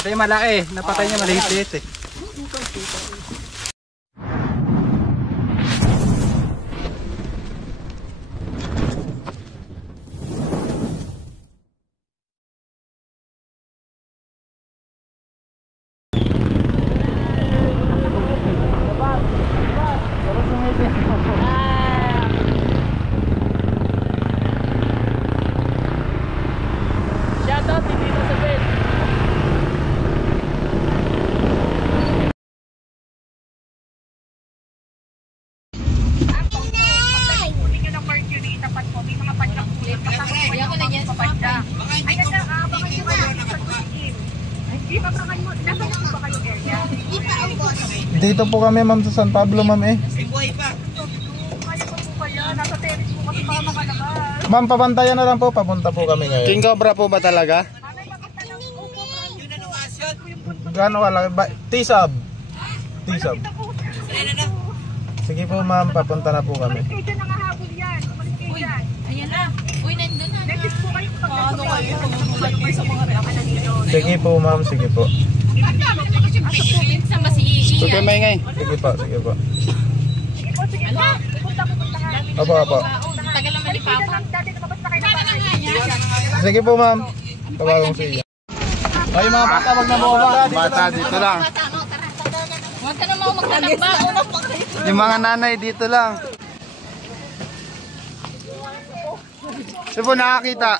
Ito yung malaki, napatay niya maliit-liit eh. Dito po kami ma'am sa San Pablo ma'am eh. Ma'am, pabantayan na lang po, papunta po kami ngayon. King Cobra po ba talaga? Gano'n wala ba? T-sub. T-sub. Sige po ma'am, papunta na po kami. Ayan na. Uy, nandun na. Sige po ma'am, sige po. Saan ba si Ishi? Huwag kayo maingay. Sige po, sige po. Ano? Opo, opo. Tagal naman ni Papa. Sige po ma'am. Tawagong siya. Ay mga bata, wag na bumaba. Bata dito lang. Huwag ka naman maglalamba. Yung mga nanay dito lang. Saan po nakakita?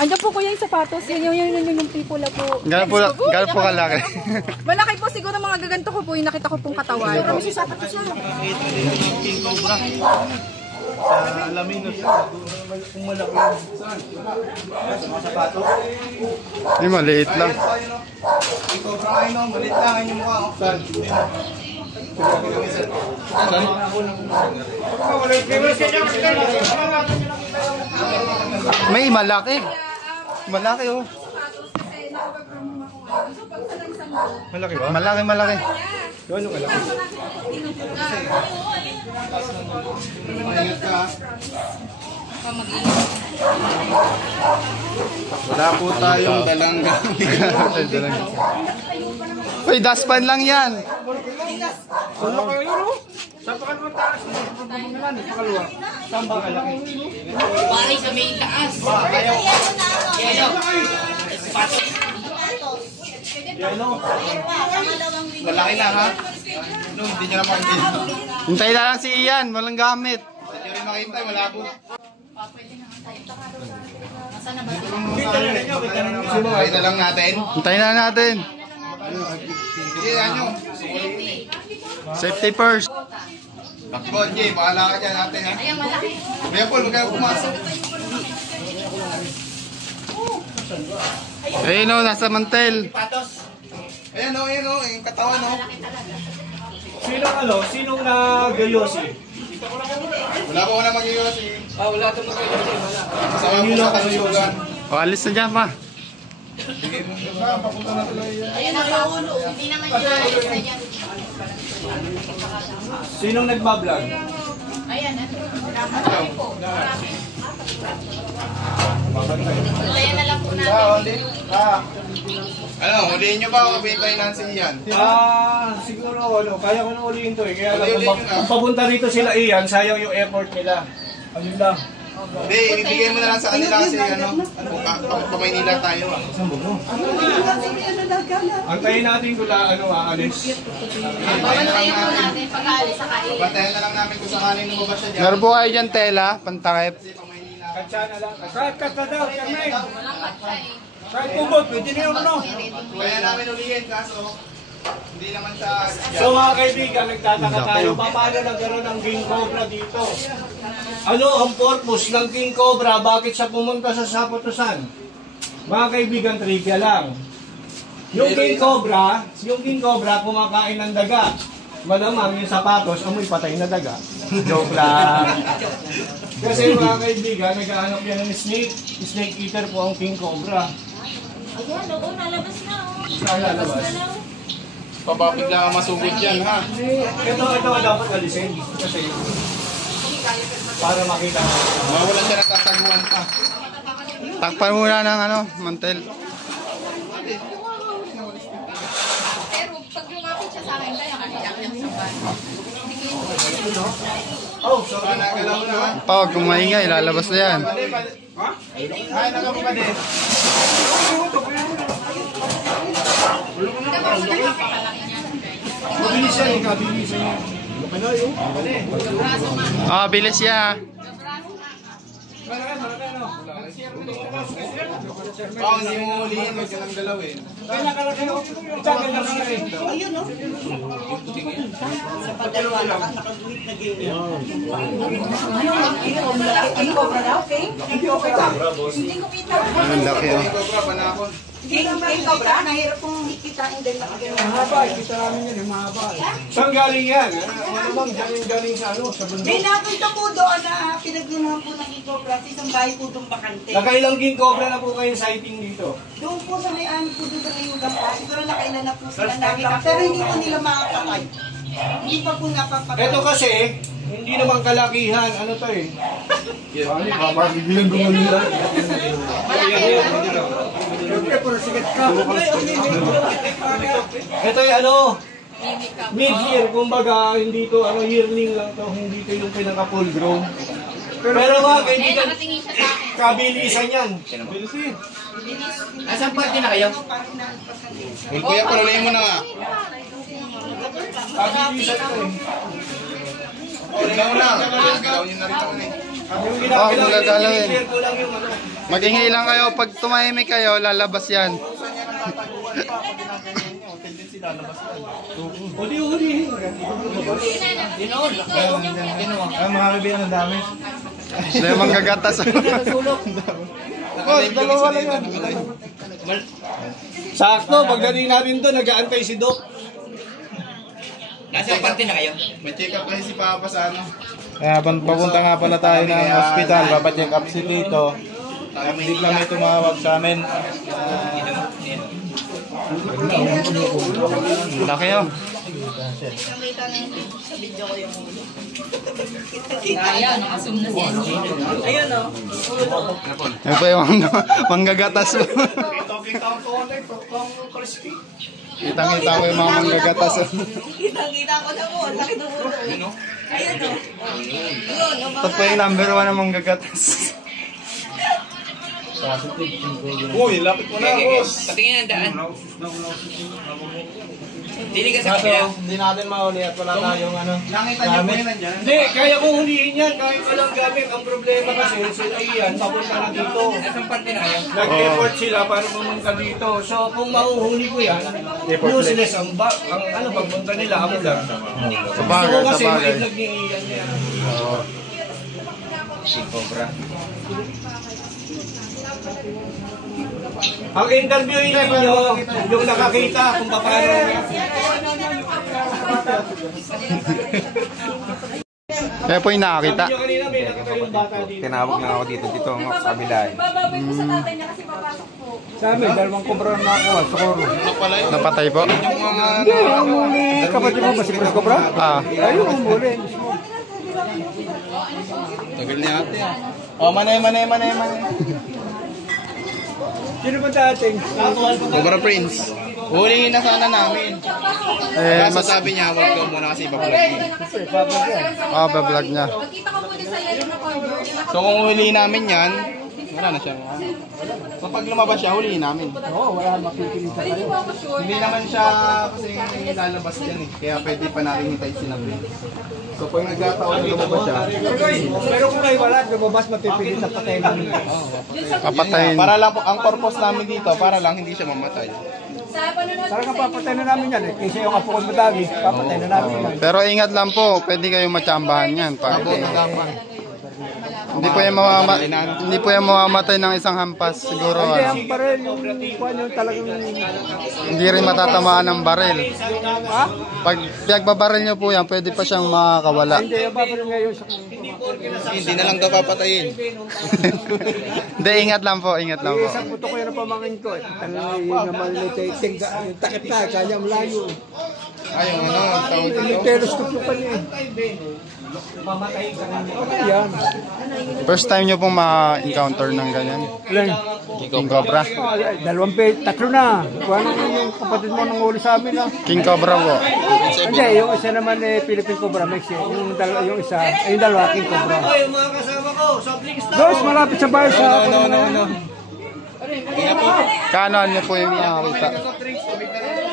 Andiyan po kuya yung sapatos, yung pipula po. Gano'n po kalaki. Malaki po siguro mga gaganto ko po, yung nakita ko pong katawan. Yung maliit lang. May malaki. Malaki oh. Malaki ba? Malaki, malaki. Gano'n kalaki? Wala po tayong dalang gamit. Uy, daspan lang yan. Bari sa may taas. Malaki lang ha. Hindi niya naman dito. Hintay na lang si Ian, walang gamit. Hindi rin makita, wala po. Hintay na lang natin. Hintay na natin. Sige, ano? Safety first. Takbo, Jay, bahala ka dyan natin ha. Ayan, malaki. Kuya Paul, huwag kayo pumasok. Ayun o, nasa mantel. Ayan o, yung katawan o. Sinong nag-yosi? Wala po na mag-iyosi. Wala ito mag-yosi, wala. Kasama po sa kalusugan. O, alis na dyan pa. Ayan ang paulo. Hindi naman yun alis na dyan. Sinong nagbablog? Ayan, marami po. Ayan na lang po natin. Ano, huliin nyo ba o mabibay na si Ian? Siguro kaya ko na ulihin to eh. Kaya lang, kung papunta rito sila Ian, sayang yung effort nila. Ayun lang. Hindi, ibibigay mo na lang sa kanila kasi pa-Maynila tayo. Antayin natin kung aalis. Pabantayan po natin pag-aalis sa kain. Bantayan na lang namin kung sakaling lumabas siya dyan. Meron po kayo dyan tela, pantakip. Katsa na lang. Kat na daw, Charmaine. Walang katsa eh. Kahit pubot, pwede na yun Kaya namin ulihin kaso hindi naman sa... So mga kaibigan, nagtataka tayo, paano nagkaroon ng King Cobra dito? Ano ang purpose ng King Cobra? Bakit siya pumunta sa Saputusan? Mga kaibigan, trivia lang. Yung King Cobra kumakain ng daga. Malamang yung sapatos, amoy patay na daga. Joke lang. Kasi mga kaibigan, naghahanap yan ng snake. Snake eater po ang King Cobra. Ayan, oo, nalabas na. Saan lalabas? Pa baka bigla masugod yan, ha? Ito dapat alisin. Kasi para makita. Mawalan siya natasaguan pa. Takpan muna ng ano, mantel. Pero pag lumapit siya sa akin, kaya kaniyak niyang saban. Oh, sorry. Nagalaw na, ha? Pa, huwag kung maingay, lalabas na yan. Ha? Ay, nakapagpade. Mabilis yan, ikabilis yan. Ah, bilis siya. Baka hindi mo hulihin, huwag ka lang galawin. Kanya ka lang kayo. Itagal na nga eh. Ang laki oh. Cobra, panahon. Nahirap kong hikitain din na Mahaba, kita namin yan, mahaba. Saan galing yan? Ano bang galing sa ano? Sa bundok? May napunta po doon na pinaglunahan po ng Ecobra sa isang bahay po doon bakante. Nakailang king cobra na po kayong sighting dito? Doon po sa may-ano po doon sa Mayugang po. Siguro nakailan na po sila nakita. Pero hindi po nila makakatay. Hindi pa po napapatay. Ito kasi, hindi naman kalakihan. Ano to eh? Ito yung ano, mid-year, kumbaga, hindi to, ano, yearling lang to, hindi to yung pinaka-full grown. Pero mga Eh, kaibigan, nakatingin siya sa akin. kabilisan yan. Asan party na kayo? Kuya, parulayin mo na nga. Kabilisan to eh. Galaw na. Galaw nyo na rin ako eh. Yung Oh, magagalawin. i-clear ko lang yung ano. Magingay lang kayo. Pag tumahimik kayo, lalabas yan. O di uhulihin. Ay, mga kaibigan, ang dami. Sila yung manggagatas. Dalawa lang yan. Sakto, pagdating natin doon, nag-aantay si Doc. Nasa party na kayo? May check up kasi si Papa sa ano. Kaya papunta nga pala tayo ng hospital, papacheck up si Tito. Bigla may tumawag sa amin. Laki oh. Nakita na yun sa video ko yung ulo. Kaya, nakasum na siya. Ayun o. Yan pa yung manggagatas. Kita ang connect, ang crispy. Kitang-kita ko yung mga manggagatas. Kitang-kita ko na po. Laki ng ulo. Ayun o. Yun, Ito po yung number 1 ng manggagatas. Uy, lapit mo na, boss. Patingin ang daan. Dili ka sa Kaso kapila. hindi natin mahuli at wala tayong ano. Nakita niyo po yun nandyan? Hindi, kaya kong hulihin yan, kahit walang gamit. Ang problema kasi, sila iyan, papunta na dito. Nasaan parte na kayo? Nag-effort sila para pumunta dito. So, kung mahuhuli ko yan, useless ang ano, pagpunta nila, ang lang. Sa bagay, So, sa kasi bagay. may iyan yan. Ang interviewin ninyo, yung nakakita kung paano. Kaya po yung nakakita. Sabi nyo kanina, may nakita yung bata dito. Tinawag nga ako dito nga sa kabila eh. Bababay po sa tatay niya kasi papasok po. Sa amin, dalawang kubra na ako, siguro. Napatay po. Hindi, ang muli. Kapatid mo ba si Pres Cobra? Ah. Ayun, ang muli. Tagal niya ate. Oh, manay. Sino ba dating? Cobra Prince. Hulihin na sana namin. Eh, Kaso sabi niya, huwag ka muna kasi ipapalag. bablog niya. Pagkita ko po din sa yellow na cover. So kung hulihin namin yan, wala na siya. So pag lumabas siya, hulihin namin. Pwede po ako sure. Hindi naman siya kasi lalabas yan eh. Kaya pwede pa natin hintayin sinabi. So pag nagkataon na lumabas siya, Pero kung kayo wala, lumabas matipilit sa patay namin. Papatayin. para lang po, ang purpose namin dito, para lang hindi siya mamatay. Sa panonood Para ka papatay na namin yan eh. Kasi yung apo ko madagi, papatay na namin yan. Pero ingat lang po, pwede kayong matsambahan yan. Hindi po yung mamamatay ng isang hampas siguro. Hindi, Ano. ang baril, yung kwan yung talagang... Hindi rin matatamaan ng baril. Pag pinagbabaril nyo po yan, pwede pa siyang makakawala. Hindi, ang baril ngayon sa... Hindi na lang daw papatayin. Hindi, ingat lang po, ingat lang po. Isang puto ko yan ang pamangin ko. Yung takip na, kanya malayo. Ay, yung ano, ang tawag dito. Telescope pa niya eh. Mamatay ka na. Okay yan. First time nyo pong ma-encounter ng ganyan? King Cobra? Tatlo na. Kuha na yung kapatid mo nung uli sa amin. King Cobra po. Hindi, yung isa naman Philippine Cobra Mix. Yung dalawa King Cobra. Yung mga kasama ko, soft drinks na. Dos, malapit sa bahay sa Kaano nyo po yung nakakita?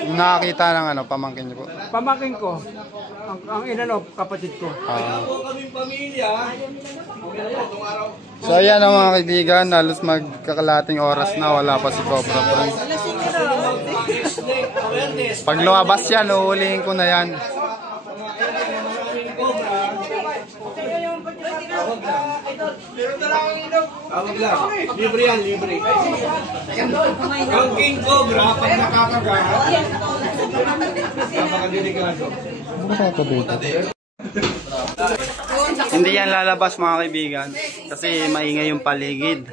Nakakita ng ano, pamangkin nyo po? pamangkin ko. Ang inano, kapatid ko. Kaming pamilya. So ayan ang mga kaibigan, halos magkakalating oras na wala pa si Cobra Prince. Pag lumabas yan, uulihin ko na yan. Tawag lang. Libre yan, libre. Ang King Cobra, pag nakakagat, napakadelikado. Hindi yan lalabas mga kaibigan kasi maingay yung paligid.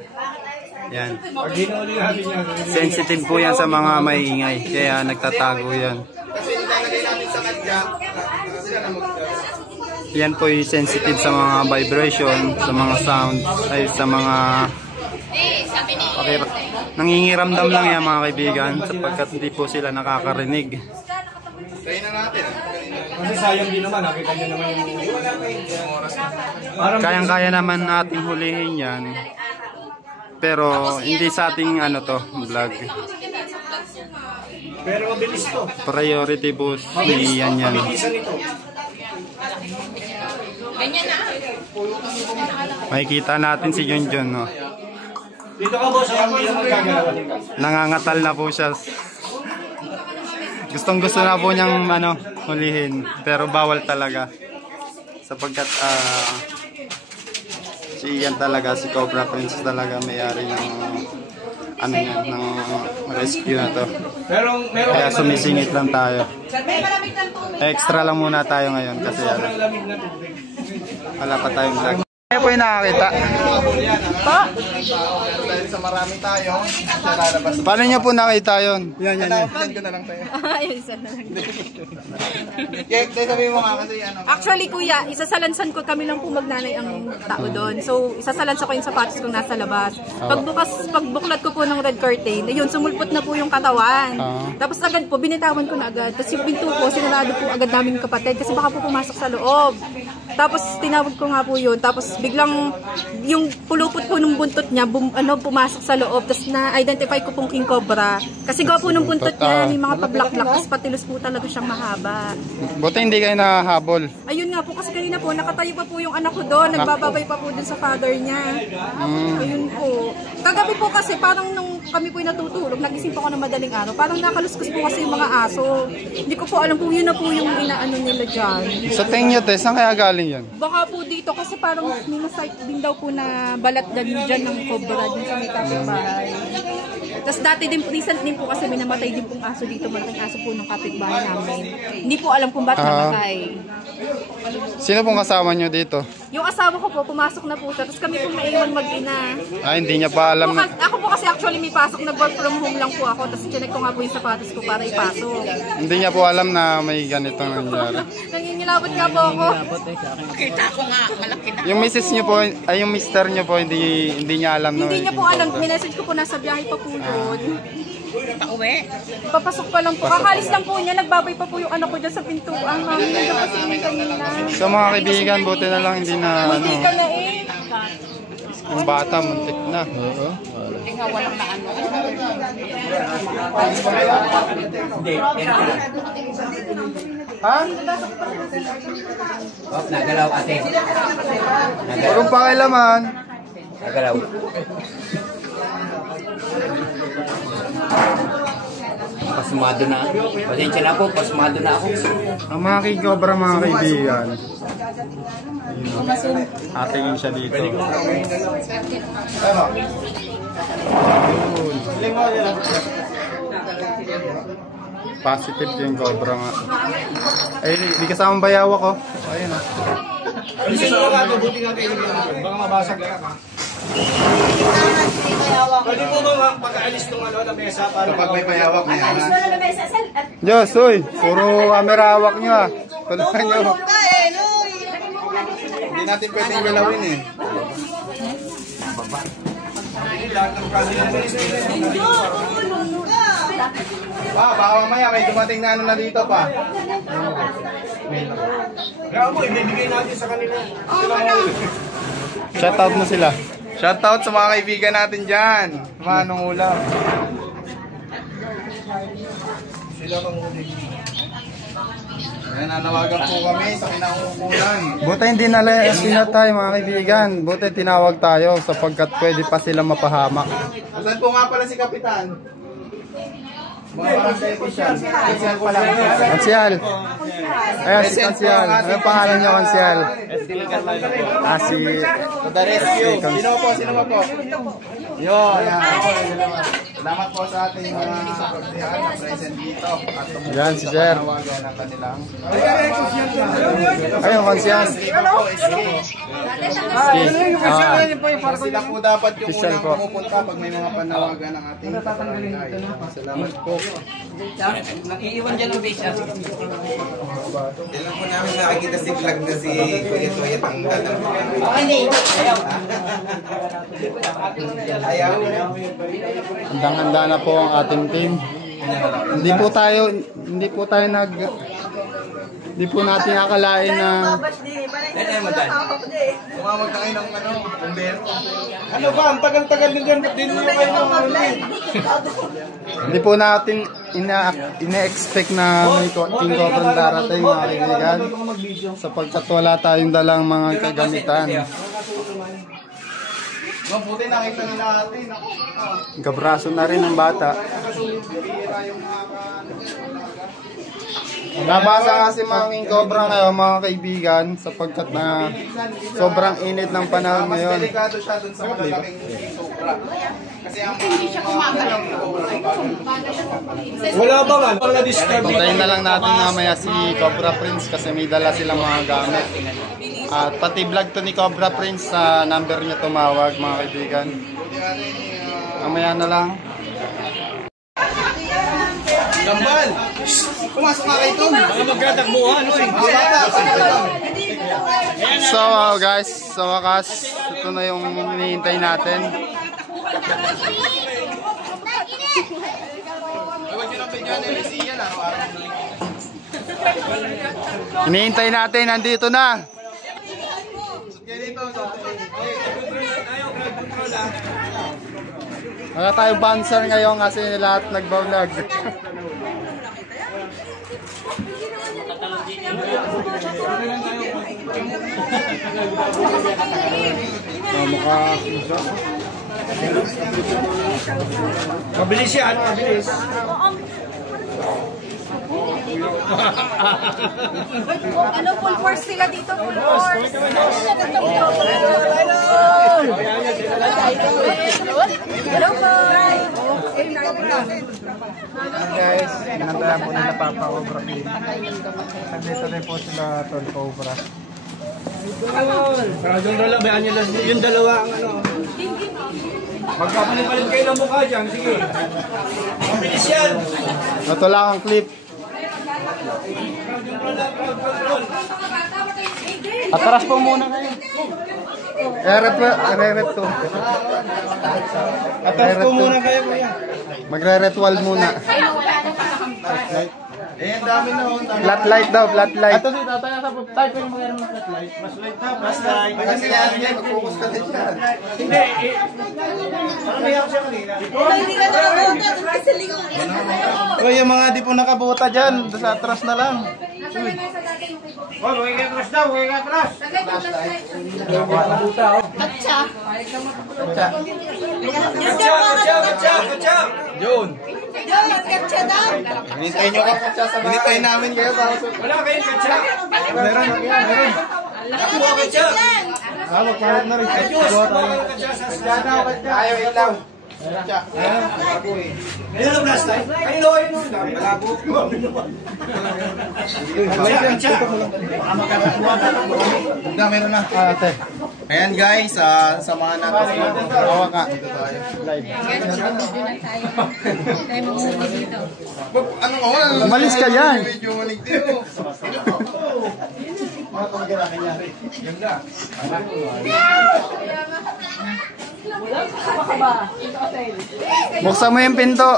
Yan. Pag hinuli natin yan, Sensitive po yan sa mga maingay kaya nagtatago yan. Yan po yung sensitive sa mga vibration, sa mga sound, ay sa mga nangingiramdam lang yan mga kaibigan sapagkat hindi po sila nakakarinig. kasi sayang din naman, nakita niyo naman yung oras na. Kayang-kaya naman nating hulihin yan. Pero hindi sa ating ano to, vlog. Pero mabilis to. Priority po yan yan. Mabilisan ito. Makikita natin si Junjun, no? Dito ka boss, ako yung magkagalawan ka. Nangangatal na po siya. Gustong gusto na po niyang ano, hulihin. Pero bawal talaga. Sapagkat si Ian talaga, si Cobra Prince talaga may-ari ng ano yan, ng rescue na to. Kaya sumisingit lang tayo. Extra lang muna tayo ngayon kasi ano, wala pa tayong vlog. Kaya po yung nakakita. Dahil sa marami tayo, siya lalabas. Paano nyo po nakita yun? Yan. Send ko na lang tayo. Ayun, isa na lang. Kaya sabihin mo nga kasi ano. Actually, kuya, isasalansan ko, kami lang po magnanay ang tao doon. So, isasalansan ko yung sapatos kong nasa labas. Pagbuklat ko po ng red curtain, ayun, sumulpot na po yung katawan. Tapos agad po, binitawan ko na agad. Tapos yung pinto po, sinarado po agad namin yung kapatid kasi baka po pumasok sa loob. Tapos tinawag ko nga po yun. Tapos biglang yung pulupot po ng buntot niya, pumasok sa loob. Tapos na-identify ko pong King Cobra. Kasi gawa po ng buntot niya, may mga pablaklak. Tapos patilos po talaga siyang mahaba. Buti hindi kayo nahabol. Ayun nga po, kasi kanina po, nakatayo pa po yung anak ko doon. Nagbababay pa po dun sa father niya. Ayun po. Kagabi po kasi, parang nung kami po natutulog, nagising po ako ng madaling araw. Parang nakaluskus po kasi yung mga aso. Hindi ko po alam kung yun na po yung inaano nila dyan. Sa tingin nyo, Tess, saan kaya galing yan? Baka po dito kasi parang may na-sight din daw po na balat dyan ng cobra din sa may kapitbahay. Tapos dati din, recent din po kasi may namatay din pong aso dito, malaking aso po ng kapitbahay namin. Hindi po alam kung ba't namatay. Sino pong kasama nyo dito? Yung asawa ko po, pumasok na po siya. Tapos kami pong naiwan mag-ina. Hindi niya pa alam na... Ako po kasi actually may pasok, nag-work from home lang po ako. Tapos chinek ko nga po yung sapatos ko para ipasok. Hindi niya po alam na may ganitong nangyari. Nangingilabot nga po ako. Makita ko nga, malaki na. Yung misis niyo po, ay yung mister niyo po, hindi niya alam na... Hindi niya po alam. Minessage ko po, nasa biyahe pa po yun. Pauwi. Papasok pa lang po. Kakalis lang po niya. Nagbabay pa po yung anak ko dyan sa pintuan. Mami, nagpasingin kanina. So mga kaibigan, buti na lang hindi na... Hindi ka na eh. Yung bata, muntik na. Hindi nga walang na ano. Ha? Nagalaw ate. Walang pakilaman. Nagalaw. Pasmado na. Pasensya na po, pasmado na ako. Ang mga King Cobra, mga kaibigan. Atingin siya dito. Positive yung Cobra nga. Ay, di kasamang bayawa ko. Ayun o. Alisin mo ka ito, buti nga kayo. Baka mabasag ka. Pwede po ba pag-aalis ng na mesa para Kapag may payawak, may angas. Diyos, uy, puro camera hawak nyo ah. Tulungan nyo. Hindi natin pwedeng galawin eh. Baka mamaya may dumating na ano na dito pa. Kaya mo, ibibigay natin sa kanila. Shoutout mo sila. Shoutout sa mga kaibigan natin dyan. Manong ulam. Ayan, nanawagan po kami sa kinauukulan. Buti hindi na tayo mga kaibigan. Buti tinawag tayo sapagkat pwede pa sila mapahamak. Asan po nga pala si Kapitan? Mga barangay official. Official pala. Konsyal. Ayan si Konsyal. Ano pangalan niya, Konsyal? Si The Rescue. Sino po? Yo, ayan. Salamat po sa ating mga pagdihan na present dito. At yan si Sir. tumutugan ng kanilang. Ayun, Konsyal. Sila po dapat yung Official unang po. pumupunta pag may mga panawagan ng ating barangay. Salamat po. Nakiiwan dyan ang base. Ilan po namin nakikita si vlog na si Kuya Toyet ang ayaw. Handang-handa na po ang ating team. Hindi po natin akalain na Tumawag na kayo ng bumbero. Ano ba? Ang tagal-tagal na dyan. Ba't din nyo kayo ng hindi po natin ina-expect na may King Cobra darating mga kaibigan sapagkat wala tayong dalang mga kagamitan. Mabuti nakita nila natin. Gabraso na rin ang bata. Nabasa kasi mga King Cobra ngayon mga kaibigan sapagkat na sobrang init ng panahon Mas ngayon. delikado siya dun sa malalaking sobra. Kasi ang Wala ba nga? Para na-disturb Patayin na lang natin mamaya si Cobra Prince kasi may dala silang mga gamit. At pati vlog to ni Cobra Prince sa number niya tumawag mga kaibigan. Mamaya na lang. Gambal! Pumasok nga kayo ito! Mga magkatakbuhan, oy. So guys, sa wakas, ito na yung hinihintay natin. Hinihintay natin, nandito na. Wala tayo banser ngayon kasi lahat nagbablog. Mabilis yan, mabilis. Ano, full force sila dito, full force. Hello po. Guys, pinantayan po nila Papa Cobra. Nandito rin po sila Tol Cobra. Yung dalawa ang ano. Magpapalit-palit kayo ng mukha dyan, sige. Mabilis yan. Ito lang ang clip. Atras po muna kayo. Re-rep to. Atras po muna kayo, kuya. Magre-ritual muna. Eh, ang dami na ho. Flat light daw, flat light. Ito si tatay nasa tayo po yung magkaroon ng flashlight. Flashlight na, flashlight. Kasi yan, mag-focus ka din dyan. Hindi, parang may ako siya kanina. Hindi ka nakapunta doon kasi lingon. Kuya, yung mga di po nakabuta dyan, sa atras na lang. Oh, huwag ka atras daw, huwag ka atras. Katsa. Katsa. Yun. Yan, katsa daw. Hinintay nyo ka. Hinintay namin kayo. Wala kayong katsa. Meron. Kuha katsa. Magpaharap na rin. Kuha katsa sa Ayaw ilaw. ayun ang last time. Ayun. Malabo. Katsa. Meron na. Ate. Ayan guys, samahan natin si Hawa ka. Dito tayo. Live. Ano ko? Umalis ka yan. Medyo malig dito. Buksan mo yung pinto.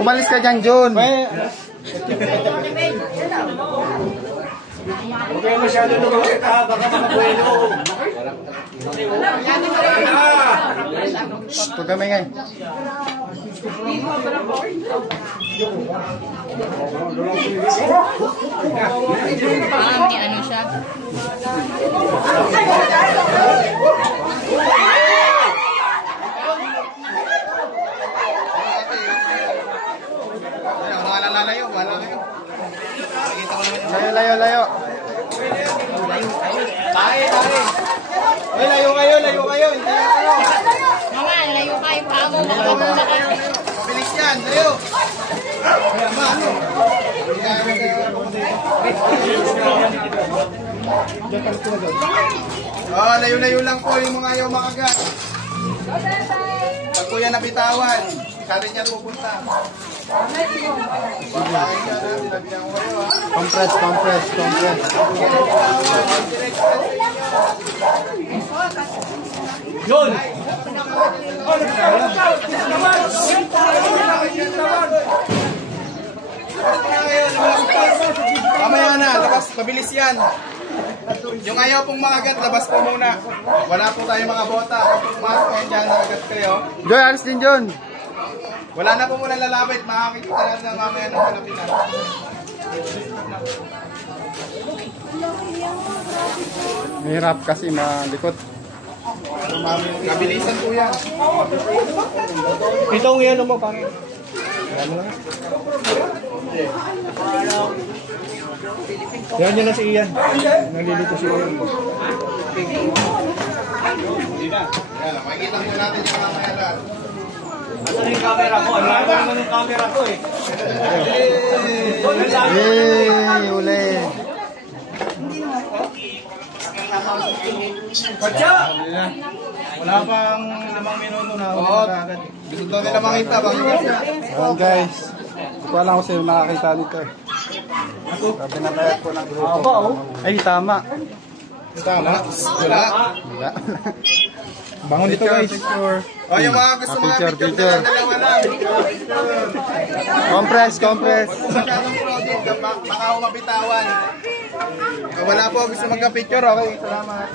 Umalis ka dyan, Jun. Huwag kayo masyado lumapit ha, baka makabuelo. Huwag kami ngayon. May ano siya? Lalayo. Layo. Tayo. Uy, layo kayo. Mga, layo kayo pa ako. Makapagpunta kayo. Bilis yan, layo. Layo lang po yung mga ayaw makagat. Pag po yan nabitawan, sa rin yan pupunta. Compress. Yun! Mamaya na, labas, mabilis yan. Yung ayaw pong makagat, labas po muna. Wala po tayo mga bota. Kung pumasok kayo dyan, nakagat kayo. Joy, alis din, Jun. Wala na po muna lalapit, makakikita na lang mamaya ng malapitan. Mahirap kasi malikot. Kabilisan po yan. Itong yan mo parang. Yan na si Ian. Nalilito si Ian. Yan, makikita po natin yung mamaya lahat. Asan yung camera ko? Ano naman yung camera ko eh? Yay, uli. Katya! Wala pang 5 minuto na uli Oo, na agad. gusto daw nila makita. Ayan guys. Hindi ko alam kung sino nakakita nito. Sabi na kaya po ng grupo. Ay, tama. Tama. Wala. Wala. Bangon dito guys. O, yung mga gusto mga picture, dalawa lang. Compress. Masyadong crowded, baka ako mapitawan. Wala po, gusto magka-picture. Okay, salamat.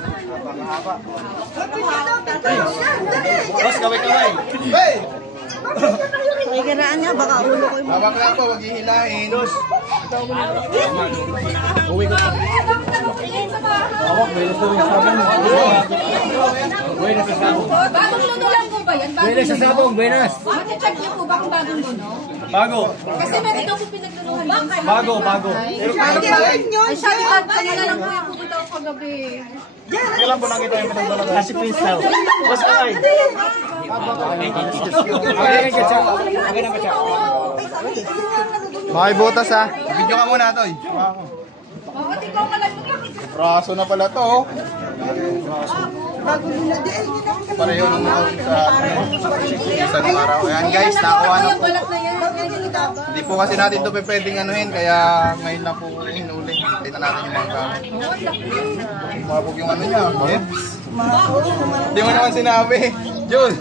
Boss, kaway-kaway. Hey! May ganaan niya, baka ulo ko yung... Hawak lang po, wag hihilahin. Bagong luno lang po ba yan? Buenas sa sabong, buenas. Mati-check niyo po ba kung bagong luno? Bago. Kasi meron daw po pinaglunuhan. Bago. Ay, sabi ko, kanina lang po yung pupunta ko kagabi. Kailan po nakita yung pinagdala? Kasi Prince daw. Boss, kaway. Okay na katya. Makibutas ha. Video ka muna, Toy. Oo, ikaw ka lang. Praso na pala to. Oh. Pareho ng mga sa isang araw. Ayan guys, nakuha na po. Hindi po kasi natin ito pwedeng anuhin, kaya ngayon na po hinuli. Kita natin yung mga gamit. Mabog yung ano niya. Hindi mo naman sinabi. Jun.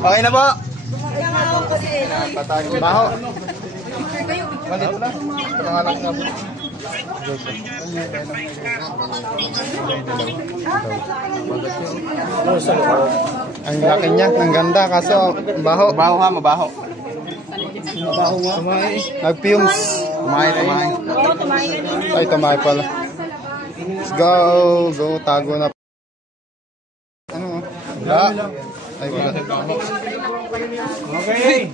Okay na po. Patay. Baho. Dito na. Ito na nga lang nga po. Ang laki niya, ang ganda. Kaso, baho. Mabaho nga, mabaho. Nag-fumes. Tumahay. Ay, tumahay pala. Let's go. Tago na. Ano? Wala. Ay, wala. Okay.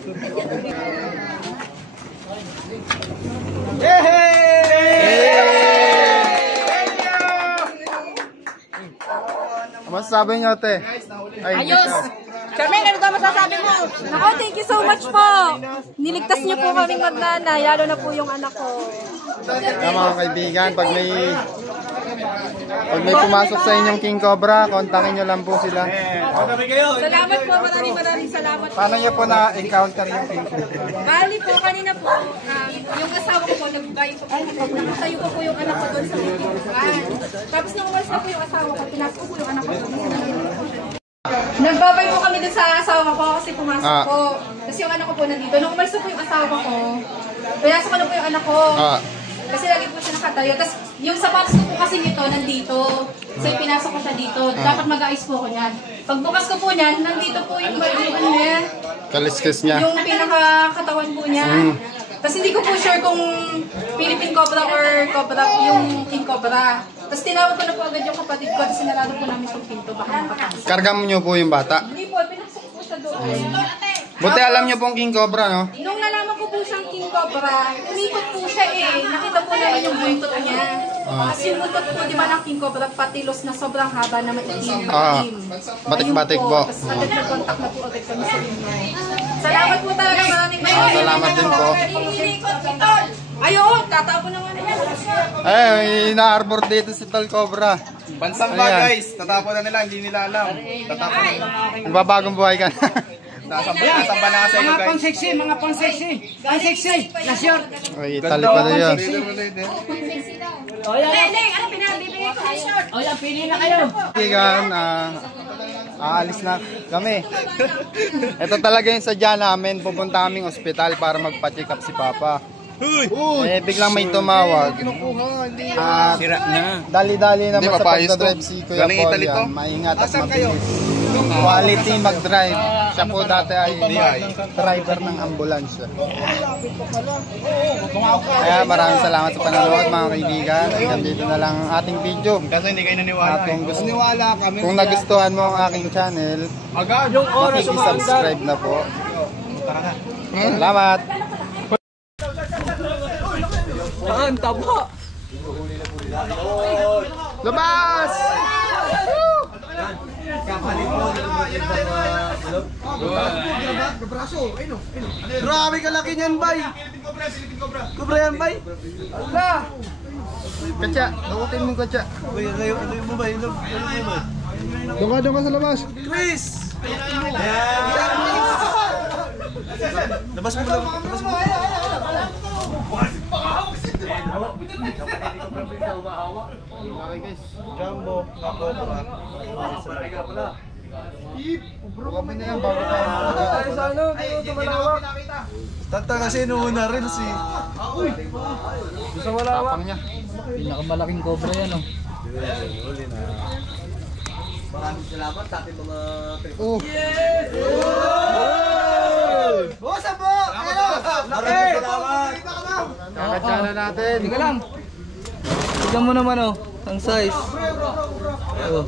Ano masasabi niyo, te? Guys, nahuli Ayos! Charmaine, ano daw masasabi mo? Nako, thank you so much po. Niligtas niyo po kami magnanay, lalo na po yung anak ko. Mga kaibigan, pag may pumasok sa inyong King Cobra, kontakin nyo lang po sila. Salamat po, maraming salamat po. Paano nyo po na-encounter yung King Cobra? Bali po, kanina po, yung asawa ko po, nag-buy ko po, tayo ko po yung anak ko doon sa pintuan. Tapos nung umalis na po yung asawa ko, pinasok ko po yung anak ko doon. Nagbabay po kami doon sa asawa ko kasi pumasok po. Kasi yung anak ko po nandito. Nung umalis na po yung asawa ko, pinasok ko na po yung anak ko. Kasi lagi po siya nakatayo. Tapos yung sapatos ko po kasi nito, nandito. So pinasok ko siya dito. Dapat mag-ayos po ko niyan. Pagbukas ko po niyan, nandito po yung ano niya. Kaliskis niya. Yung pinakakatawan po niya. Tapos hindi ko po sure kung Philippine Cobra or Cobra, yung King Cobra. Tapos tinawag ko na po agad yung kapatid ko. Tapos sinarado po namin yung pinto. Baka makapasok. Kargam nyo po yung bata? Hindi po, pinasok po siya doon. Buti alam nyo pong King Cobra, no? Nung nalaman ko po siyang King Cobra, umikot po siya eh. Nakita po namin yung buntot niya. Kasi yung buntot po, di ba ng King Cobra, patilos na sobrang haba na maitim. Batik-batik po. Tapos agad nag-contact na po agad kami sa inyo. Salamat po talaga, maraming Salamat din po. Ayun, tatapo naman niya. Ay, ina-arbor dito si Tol Cobra. Bansang ba guys? Tatapon na nila, hindi nila alam. Tatapon na nila. Nagbabagong buhay ka na. Nasamba na kasi Mga pang-sexy, mga pang-sexy. Pang-sexy, na short. Ay, Itali pa na yun. O yan, Ano pinabibigay ko ng short? o yan, pili na kayo. Kaibigan, aalis na kami. Ito talaga yung sadya namin. Pupunta kaming ospital para magpa-check up si Papa. Biglang may tumawag. Sira na. Dali-dali naman sa papayos to. pagdadrive si Kuya Galing Paul Italy to. yan. Maingat at mabilis. Quality mag-drive. Siya po dati ay driver ng ambulansya. Kaya maraming salamat sa panonood mga kaibigan. Hanggang dito na lang ang ating video. Kasi hindi kayo naniwala. At kung nagustuhan mo ang aking channel, subscribe na po. Salamat! Ang taba. Labas! Grabe kalaki niyan, bay. Cobra yan, bay. Allah. Katya, dakutin mo katya. Bay, ano mo, bay? Ano mo, bay? Doon ka sa labas. Chris! Labas mo lang. Labas mo. Okay guys. Jumbo. Cobra. Kami na yan bago tayo Tayo sa ano? Dito malawak. Tata kasi nuuna rin si... Sa malawak. tapang niya. Pinakamalaking cobra yan, oh. Maraming salamat sa ating mga... Oh. Bosa po! Maraming salamat! Kakatya na natin. Tingnan lang. Tignan mo naman, oh. Ang size. Oh.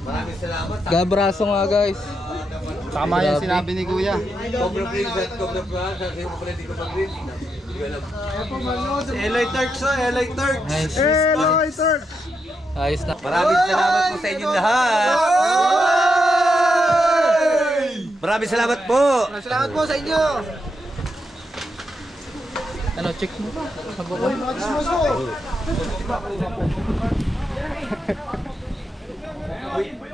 Maraming salamat. Gabraso nga, guys. Tama yung sinabi ni Kuya. Cobra Prince at Cobra Plus. Kasi mo pala hindi ko mag-rin. Hindi ko alam. Si Eloy Turks, oh. Eloy Turks. Nice. Eloy Turk! Ayos na. Maraming salamat po sa inyong lahat. Maraming salamat po. Salamat po sa inyo. Ano, check mo ba?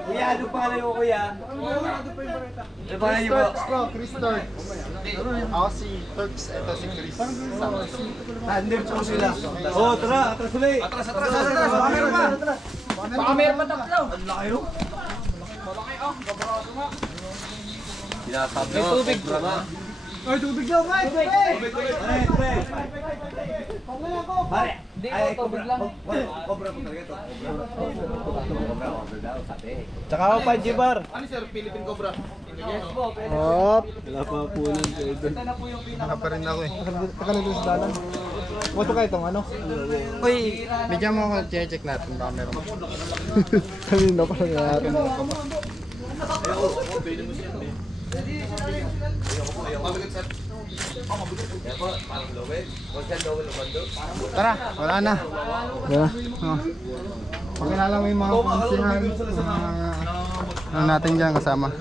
Kuya, ano pa kayo, kuya? Ano pa kayo po? Chris Turks. Ako si Turks, ito si Chris. Tandem po sila. Oh, tara, atras ulit. Atras. Baka meron pa. Baka meron pa tatlo. Ang laki, oh. May tubig. Ay, tubig daw, Mike! Tubig! Pare! Hindi ko, tubig lang. Cobra po talaga ito. Cobra daw, sabi. Tsaka ako, 5G bar. Ano sir, Philippine Cobra? Hop! Wala pa po lang kayo doon. Naka pa rin ako eh. Takano doon sa dalan? Wato kayo itong ano? Uy! Bigyan mo ako, check natin baka meron. Kanina pa nangyari. Tara, wala na. Wala. Pakilala mo yung mga konsihan, mga Ano natin dyan kasama?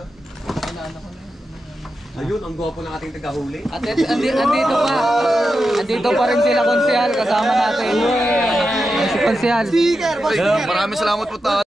Ayun, ang gwapo ng ating tagahuli. At andito pa. Andito pa rin sila konsehal kasama natin. Si konsehal. Maraming salamat po